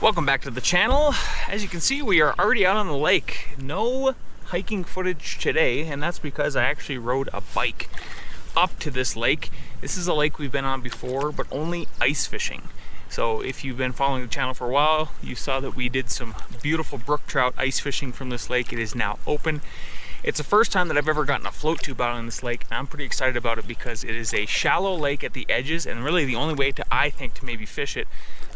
Welcome back to the channel. As you can see, we are already out on the lake. No hiking footage today, and that's because I actually rode a bike up to this lake. This is a lake we've been on before, but only ice fishing. So if you've been following the channel for a while, you saw that we did some beautiful brook trout ice fishing from this lake. It is now open. It's the first time that I've ever gotten a float tube out on this lake, and I'm pretty excited about it because it is a shallow lake at the edges, and really the only way to, I think, to maybe fish it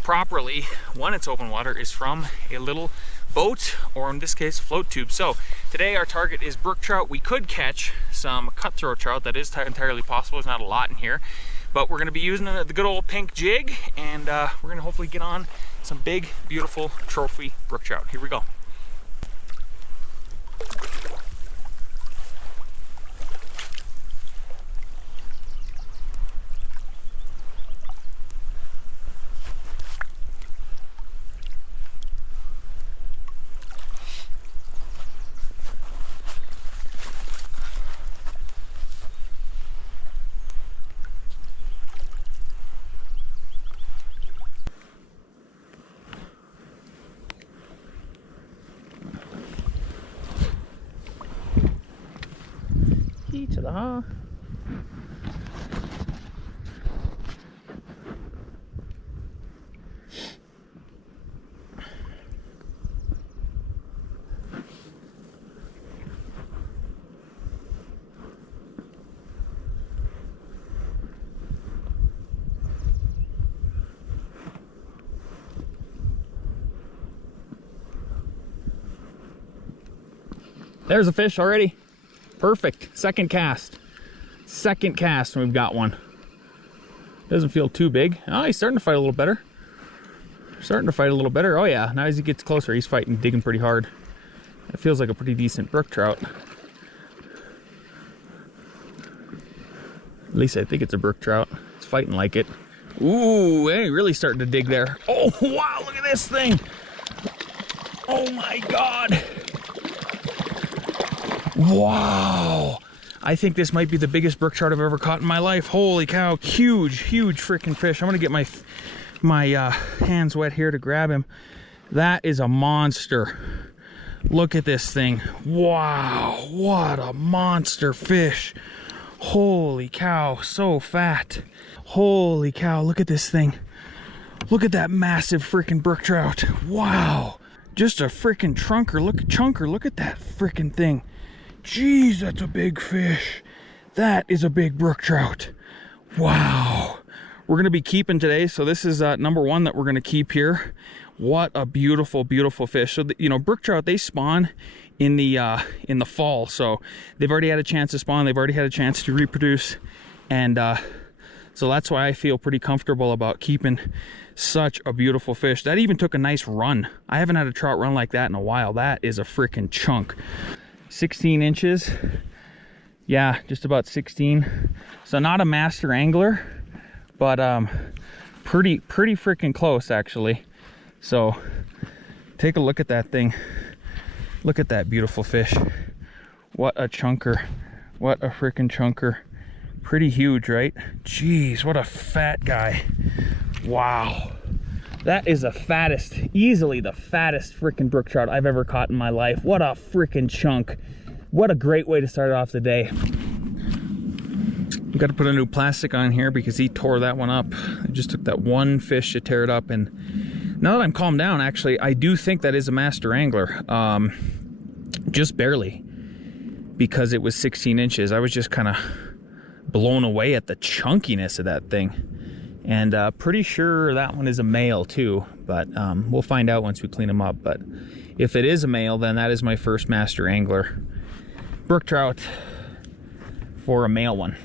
properly when it's open water is from a little boat, or in this case, float tube. So today our target is brook trout. We could catch some cutthroat trout. That is entirely possible. There's not a lot in here, but we're going to be using the good old pink jig, and we're going to hopefully get on some big, beautiful trophy brook trout. Here we go. To the ha. There's a fish already. Perfect. Second cast and we've got one. Doesn't feel too big. Oh, he's starting to fight a little better. Oh yeah, now as he gets closer, he's fighting, digging pretty hard. It feels like a pretty decent brook trout. At least I think it's a brook trout. It's fighting like it. Ooh, hey, really starting to dig there. Oh wow, look at this thing. Oh my God. Wow. I think this might be the biggest brook trout I've ever caught in my life. Holy cow, huge freaking fish. I'm gonna get my hands wet here to grab him. That is a monster. Look at this thing. Wow, what a monster fish. Holy cow, so fat. Holy cow, look at this thing. Look at that massive freaking brook trout. Wow, just a freaking chunker. Look at that freaking thing. Jeez, that's a big fish. That is a big brook trout. Wow. We're going to be keeping today. So this is number one that we're going to keep here. What a beautiful, beautiful fish. So, you know, brook trout, they spawn in the fall. So they've already had a chance to spawn. They've already had a chance to reproduce. And so that's why I feel pretty comfortable about keeping such a beautiful fish. That even took a nice run. I haven't had a trout run like that in a while. That is a freaking chunk. 16 inches. Yeah, just about 16. So not a master angler, but pretty freaking close actually. So take a look at that thing. Look at that beautiful fish. What a chunker. What a freaking chunker. Pretty huge, right? Jeez, what a fat guy. Wow. That is the fattest, easily the fattest freaking brook trout I've ever caught in my life. What a freaking chunk. What a great way to start off the day. I've got to put a new plastic on here because he tore that one up. I just took that one fish to tear it up, and now that I'm calmed down, actually, I do think that is a master angler. Just barely, because it was 16 inches. I was just kind of blown away at the chunkiness of that thing. And pretty sure that one is a male too, but we'll find out once we clean them up. But if it is a male, then that is my first master angler brook trout for a male one.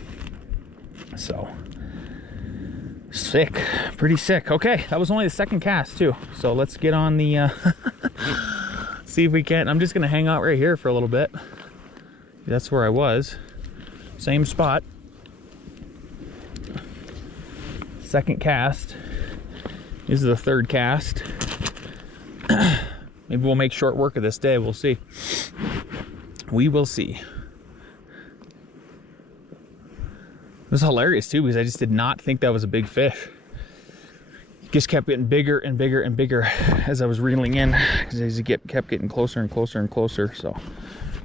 So sick, pretty sick. Okay, that was only the second cast too. So let's get on the see if we can. I'm just gonna hang out right here for a little bit. That's where I was, same spot. Second cast. This is the third cast. Maybe we'll make short work of this day. We'll see. We will see. It was hilarious too, because I just did not think that was a big fish. just kept getting bigger and bigger and bigger as I was reeling in, as it kept getting closer and closer and closer. So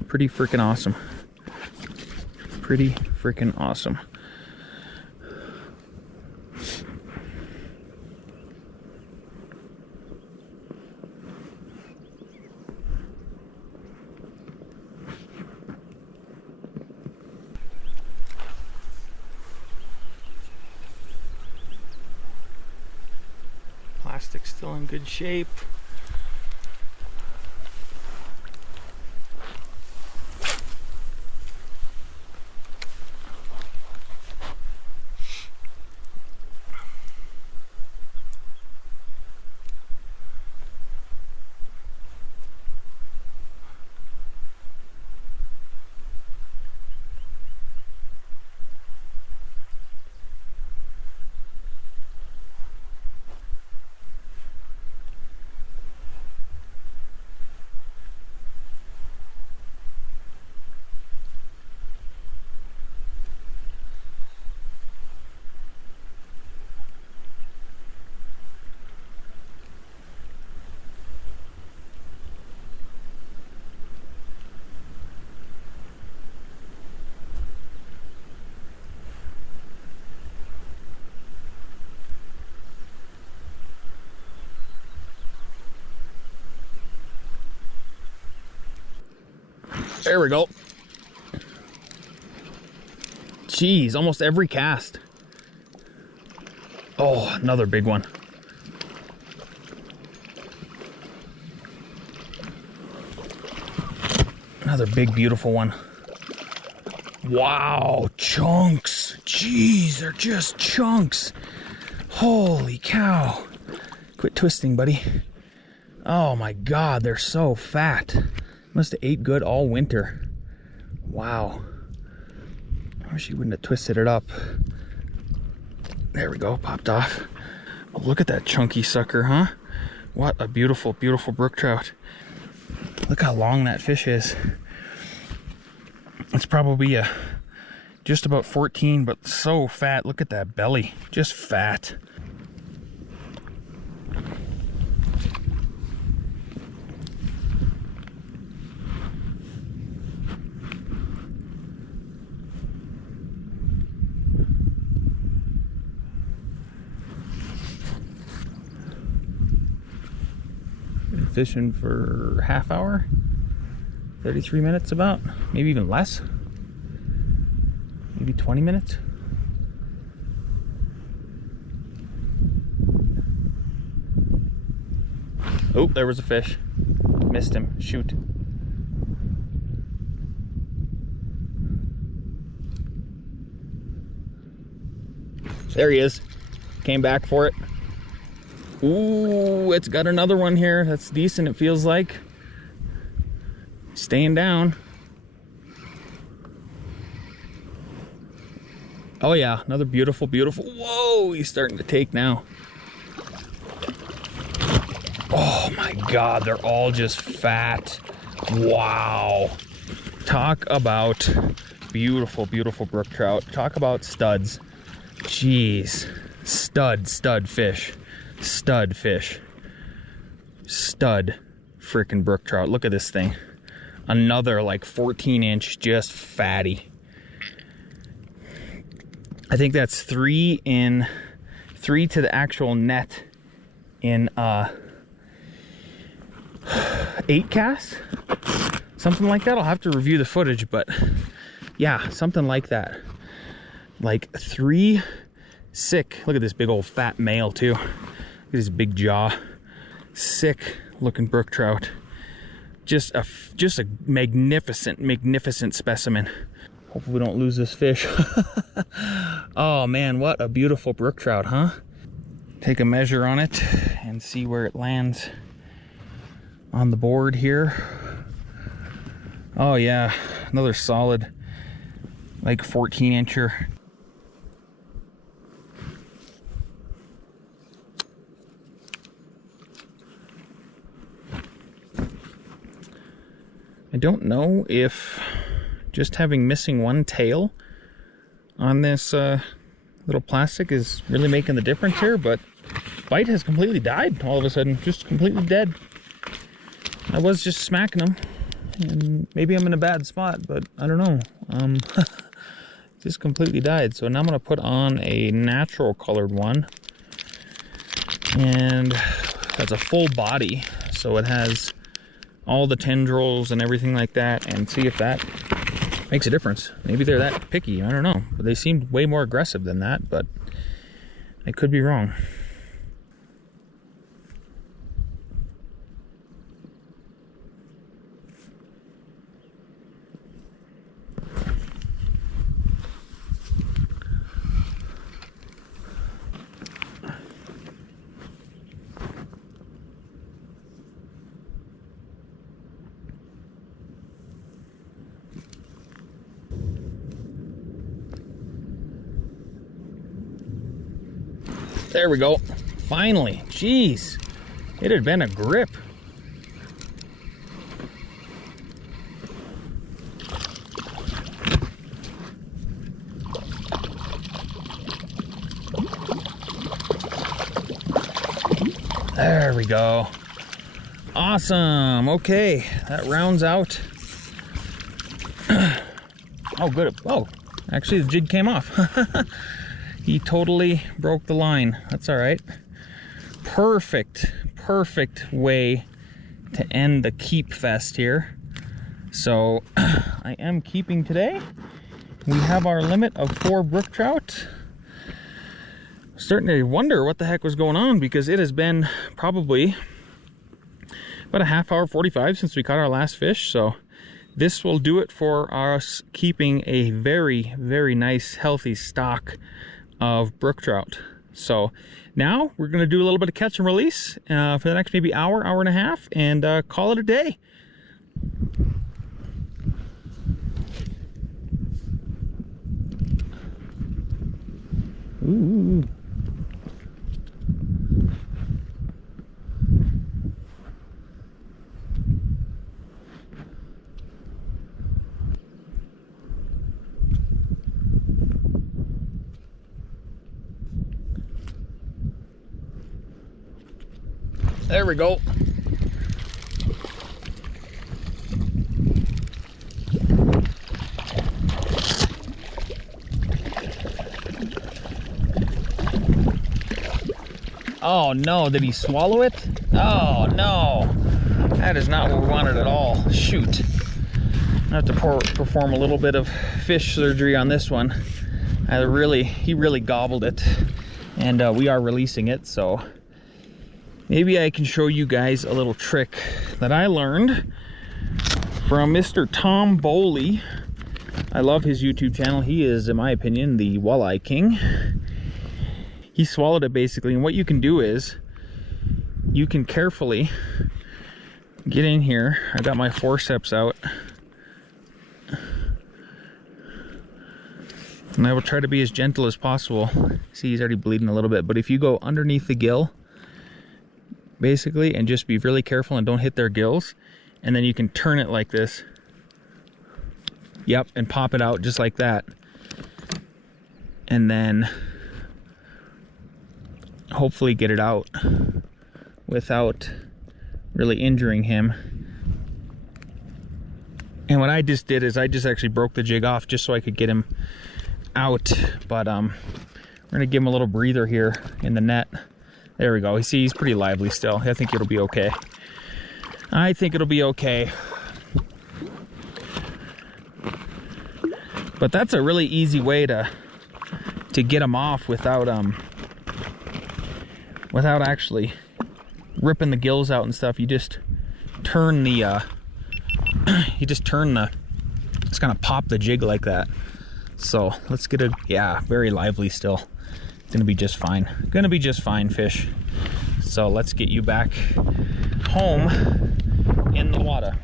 pretty freaking awesome. Pretty freaking awesome. Plastic's still in good shape. There we go. Jeez, almost every cast. Oh, another big one. Another big, beautiful one. Wow, chunks. Jeez, they're just chunks. Holy cow. Quit twisting, buddy. Oh my God, they're so fat. Must have ate good all winter. Wow. I wish you wouldn't have twisted it up. There we go, popped off. Oh, look at that chunky sucker, huh? What a beautiful, beautiful brook trout. Look how long that fish is. It's probably just about 14, but so fat. Look at that belly, just fat. Fishing for half hour, 33 minutes about, maybe even less, maybe 20 minutes. Oh, there was a fish. Missed him. Shoot. There he is. Came back for it. Ooh, it's got another one here. That's decent, it feels like. Staying down. Oh yeah, another beautiful, beautiful. Whoa, he's starting to take now. Oh my God, they're all just fat. Wow. Talk about beautiful, beautiful brook trout. Talk about studs. Jeez. Stud fish. Stud fish. Stud freaking brook trout. Look at this thing. Another like 14-inch, just fatty. I think that's three to the actual net in 8 casts, something like that. I'll have to review the footage, but yeah, something like that. Like 3 sick. Look at this big old fat male too. Look at his big jaw. Sick looking brook trout. Just a magnificent specimen. Hopefully we don't lose this fish. Oh man, what a beautiful brook trout, huh? Take a measure on it and see where it lands on the board here. Oh yeah, another solid like 14-incher. I don't know if just having missing one tail on this little plastic is really making the difference here, but bite has completely died all of a sudden, just completely dead. I was just smacking them, and maybe I'm in a bad spot, but I don't know. Just completely died. So now I'm gonna put on a natural colored one, and that's a full body, so it has all the tendrils and everything like that, and see if that makes a difference. Maybe they're that picky, I don't know. But they seemed way more aggressive than that, but I could be wrong. There we go. Finally. Jeez. It had been a grip. There we go. Awesome. Okay. That rounds out. Oh, good. Oh, actually the jig came off. He totally broke the line. That's all right. Perfect way to end the keep fest here. So I am keeping today. We have our limit of 4 brook trout. Starting to wonder what the heck was going on, because it has been probably about a half hour, 45 since we caught our last fish. So this will do it for us keeping a very, very nice, healthy stock of brook trout. So now we're going to do a little bit of catch and release for the next maybe hour and a half, and call it a day. Ooh. There we go. Oh no, did he swallow it? Oh no, that is not what we wanted at all. Shoot. I have to perform a little bit of fish surgery on this one. He really gobbled it, and we are releasing it, so maybe I can show you guys a little trick that I learned from Mr. Tom Bowley. I love his YouTube channel. He is, in my opinion, the walleye king. He swallowed it basically, and what you can do is you can carefully get in here. I got my forceps out, and I will try to be as gentle as possible. See, he's already bleeding a little bit, but if you go underneath the gill basically, and just be really careful and don't hit their gills, and then you can turn it like this. Yep, and pop it out just like that, and then hopefully get it out without really injuring him. And what I just did is I just actually broke the jig off just so I could get him out, but we're gonna give him a little breather here in the net. There we go. You see, he's pretty lively still. I think it'll be okay. I think it'll be okay. But that's a really easy way to get him off without actually ripping the gills out and stuff. You just turn the just kind of pop the jig like that. So let's get a, yeah, very lively still. Gonna be just fine. Gonna be just fine, fish. So let's get you back home in the water.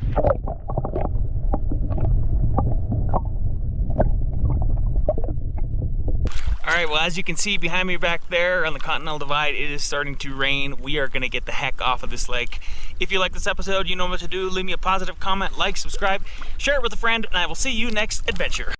All right, well, as you can see behind me back there on the Continental Divide, it is starting to rain. We are gonna get the heck off of this lake. If you like this episode, you know what to do. Leave me a positive comment, like, subscribe, share it with a friend, and I will see you next adventure.